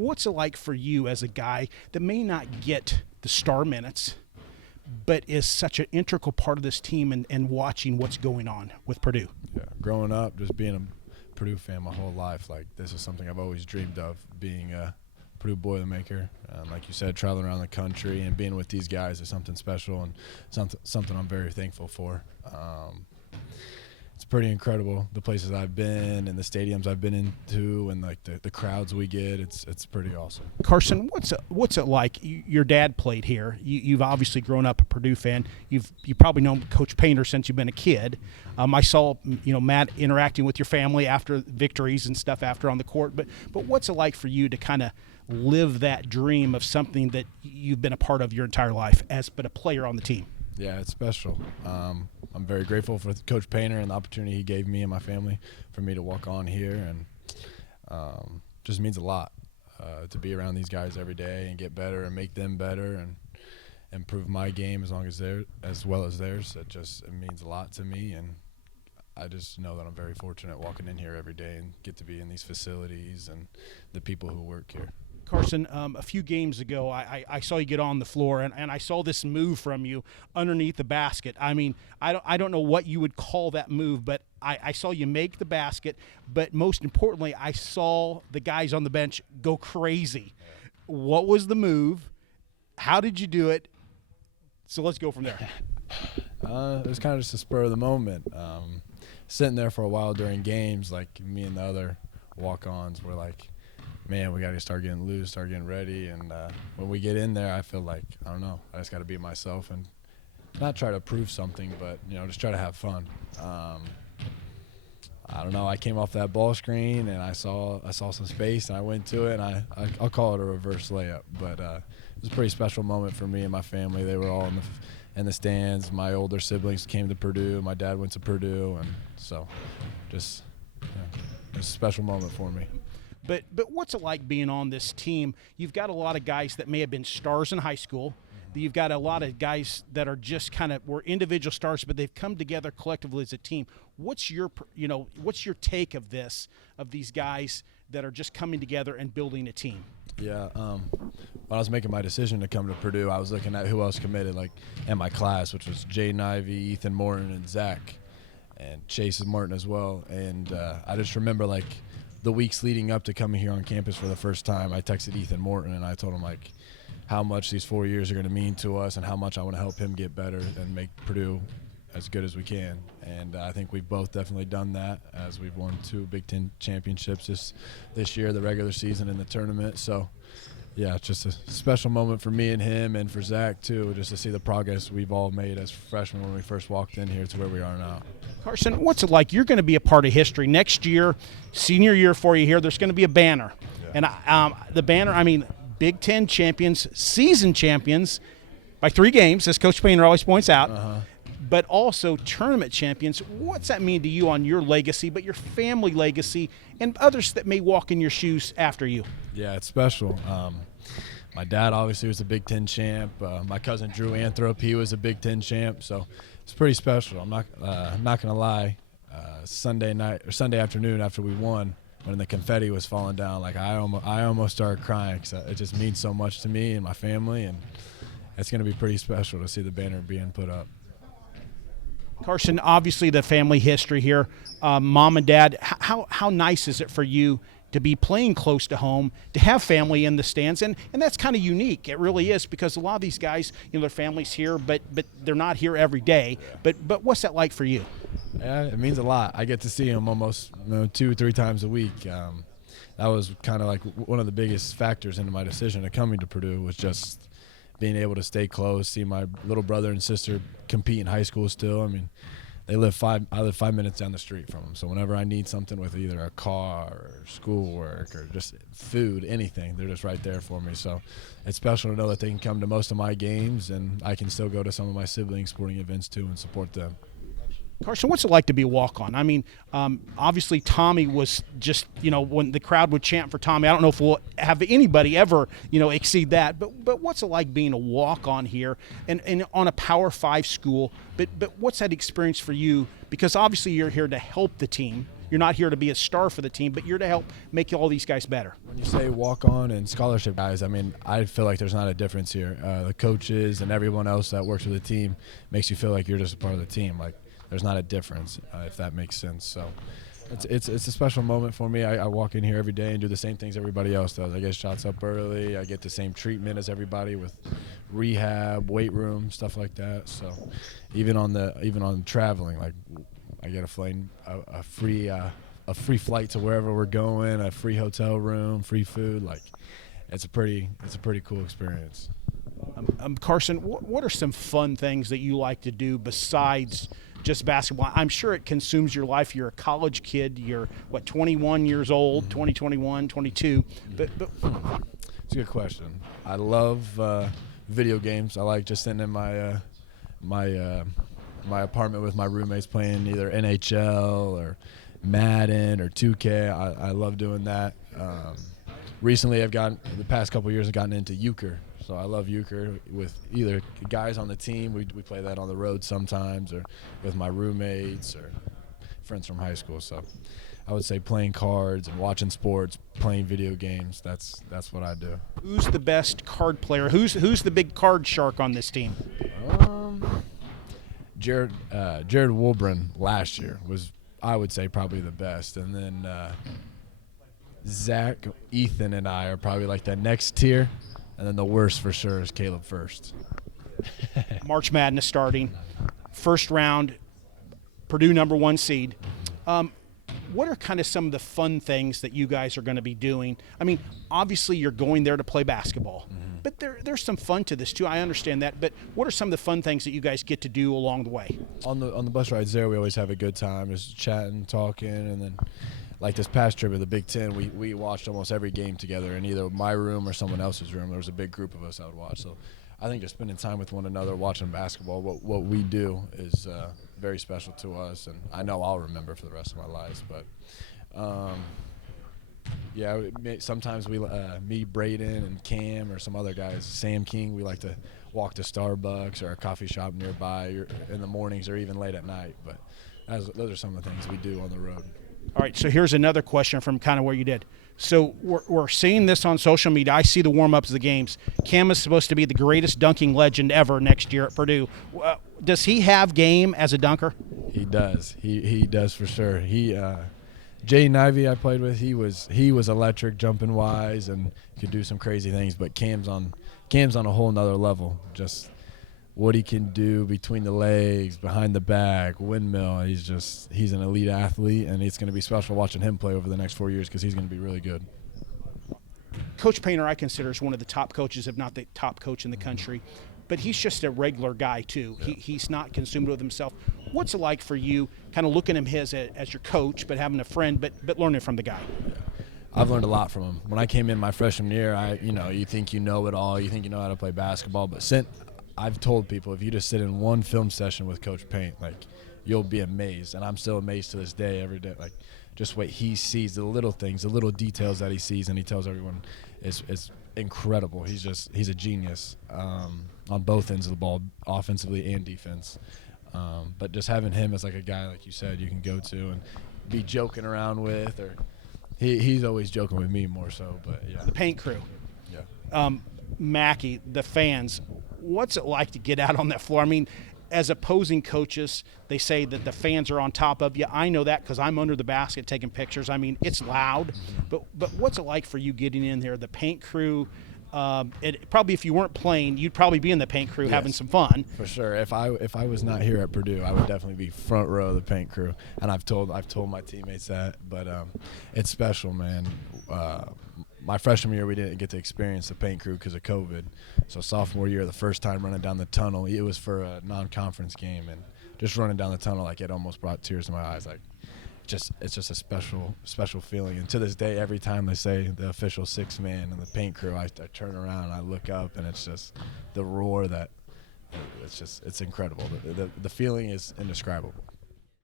What's it like for you as a guy that may not get the star minutes, but is such an integral part of this team and watching what's going on with Purdue? Yeah, growing up, just being a Purdue fan my whole life, like this is something I've always dreamed of, being a Purdue Boilermaker. Like you said, traveling around the country and being with these guys is something special and something I'm very thankful for. It's pretty incredible, the places I've been and the stadiums I've been into and like the crowds we get. It's pretty awesome. Carson, what's it like? Your dad played here. You've obviously grown up a Purdue fan. You probably known Coach Painter since you've been a kid. I saw Matt interacting with your family after victories and stuff after on the court. But what's it like for you to kind of live that dream of something that you've been a part of your entire life as but a player on the team? Yeah, it's special. I'm very grateful for Coach Painter and the opportunity he gave me and my family for me to walk on here, and just means a lot to be around these guys every day and get better and make them better and improve my game as well as theirs. It means a lot to me, and I just know that I'm very fortunate walking in here every day and get to be in these facilities and the people who work here. Carson, a few games ago, I saw you get on the floor, and I saw this move from you underneath the basket. I mean, I don't know what you would call that move, but I saw you make the basket. But most importantly, I saw the guys on the bench go crazy. What was the move? How did you do it? So let's go from there. It was kind of just a spur of the moment. Sitting there for a while during games, like me and the other walk-ons were like, man, we got to start getting loose, start getting ready. And when we get in there, I feel like, I don't know, I just got to be myself and not try to prove something, but, just try to have fun. I don't know, I came off that ball screen and I saw some space and I went to it, and I'll call it a reverse layup. But it was a pretty special moment for me and my family. They were all in the stands. My older siblings came to Purdue. My dad went to Purdue. And so just it was a special moment for me. But what's it like being on this team? You've got a lot of guys that may have been stars in high school. You've got a lot of guys that are just were individual stars, but they've come together collectively as a team. What's your take of these guys that are just coming together and building a team? Yeah, when I was making my decision to come to Purdue, I was looking at who else committed, like in my class, which was Jaden Ivey, Ethan Morton, and Zach, and Chase Martin as well. And I just remember like the weeks leading up to coming here on campus for the first time, I texted Ethan Morton and I told him like how much these 4 years are going to mean to us and how much I want to help him get better and make Purdue as good as we can. And I think we've both definitely done that, as we've won 2 Big Ten championships this year, the regular season and the tournament. So yeah, it's just a special moment for me and him, and for Zach too, just to see the progress we've all made as freshmen when we first walked in here to where we are now. Carson, what's it like? You're going to be a part of history next year, senior year for you here. There's going to be a banner, and the banner. I mean, Big Ten champions, season champions by 3 games, as Coach Painter always points out. But also tournament champions. What's that mean to you on your legacy, but your family legacy, and others that may walk in your shoes after you? Yeah, it's special. My dad obviously was a Big Ten champ. My cousin Drew Anthrop, he was a Big Ten champ. So it's pretty special. I'm not gonna lie. Sunday night or Sunday afternoon after we won, when the confetti was falling down, like I almost started crying because it just means so much to me and my family, and it's gonna be pretty special to see the banner being put up. Carson, obviously the family history here, mom and dad, how nice is it for you to be playing close to home, to have family in the stands? And that's kind of unique. It really is, because a lot of these guys, their family's here, but they're not here every day. But what's that like for you? Yeah, it means a lot. I get to see them almost 2 or 3 times a week. That was kind of like one of the biggest factors into my decision of coming to Purdue, was just being able to stay close, see my little brother and sister compete in high school still. I mean, I live 5 minutes down the street from them. So whenever I need something with either a car or schoolwork or just food, anything, they're just right there for me. So it's special to know that they can come to most of my games, and I can still go to some of my siblings' sporting events too and support them. Carson, what's it like to be a walk-on? I mean, obviously Tommy was just, when the crowd would chant for Tommy, I don't know if we'll have anybody ever, exceed that. But what's it like being a walk-on here and on a Power 5 school? But what's that experience for you? Because obviously you're here to help the team. You're not here to be a star for the team, but you're to help make all these guys better. When you say walk-on and scholarship guys, I mean, I feel like there's not a difference here. The coaches and everyone else that works with the team makes you feel like you're just a part of the team. Like, there's not a difference, if that makes sense. So it's a special moment for me. I walk in here every day and do the same things everybody else does. I get shots up early. I get the same treatment as everybody with rehab, weight room, stuff like that. So even on traveling, like I get a free flight to wherever we're going, a free hotel room, free food. Like it's a pretty cool experience. Carson, what are some fun things that you like to do besides just basketball? I'm sure it consumes your life. You're a college kid. You're, 21 years old, 21, 22. But It's a good question. I love video games. I like just sitting in my apartment with my roommates playing either NHL or Madden or 2K. I love doing that. Recently, the past couple of years, I've gotten into euchre. So I love euchre with either guys on the team. We play that on the road sometimes, or with my roommates or friends from high school. So I would say playing cards and watching sports, playing video games. That's what I do. Who's the best card player? Who's the big card shark on this team? Jared Woolbrin last year was, I would say, probably the best, and then Zach, Ethan, and I are probably like the next tier. And then the worst for sure is Caleb First. March Madness starting. First round, Purdue #1 seed. What are kind of some of the fun things that you guys are going to be doing? I mean, obviously you're going there to play basketball, but there's some fun to this too. I understand that, but what are some of the fun things that you guys get to do along the way? On the bus rides there, we always have a good time, just chatting, talking, and then like this past trip of the Big Ten, we watched almost every game together in either my room or someone else's room. There was a big group of us that would watch. So I think just spending time with one another, watching basketball, what we do is very special to us, and I know I'll remember for the rest of my lives. But sometimes me, Braden, and Cam, or some other guys, Sam King, we like to walk to Starbucks or a coffee shop nearby in the mornings or even late at night. But those are some of the things we do on the road. All right, so here's another question from kind of where you did. So we're seeing this on social media. I see the warm-ups of the games. Cam is supposed to be the greatest dunking legend ever next year at Purdue. Does he have game as a dunker? He does. He does for sure. Jay Nivey I played with, he was electric, jumping wise, and could do some crazy things. But Cam's on a whole nother level. Just what he can do between the legs, behind the back, windmill. He's an elite athlete, and it's going to be special watching him play over the next 4 years because he's going to be really good. Coach Painter, I consider, is one of the top coaches, if not the top coach in the country. But he's just a regular guy, too. Yeah. He's not consumed with himself. What's it like for you kind of looking at him as your coach, but having a friend, but learning from the guy? Yeah. I've learned a lot from him. When I came in my freshman year, you think you know it all. You think you know how to play basketball. But I've told people, if you just sit in one film session with Coach Paint, like, you'll be amazed. And I'm still amazed to this day, every day. Like, just what he sees, the little things, the little details that he sees, and he tells everyone is incredible. He's a genius on both ends of the ball, offensively and defense. But just having him as like a guy, like you said, you can go to and be joking around with, or he's always joking with me more so. But yeah, the paint crew. Yeah. Mackey, the fans. What's it like to get out on that floor? I mean, as opposing coaches, they say that the fans are on top of you. I know that because I'm under the basket taking pictures. I mean, it's loud. But what's it like for you getting in there? The paint crew, probably if you weren't playing, you'd probably be in the paint crew having some fun. For sure. If I was not here at Purdue, I would definitely be front row of the paint crew. And I've told my teammates that. But it's special, man. My freshman year, we didn't get to experience the paint crew because of COVID. So sophomore year, the first time running down the tunnel, it was for a non-conference game, and just running down the tunnel, like, it almost brought tears to my eyes. Like, it's just a special feeling. And to this day, every time they say the official six man and the paint crew, I turn around and I look up, and it's just the roar that it's incredible. The feeling is indescribable.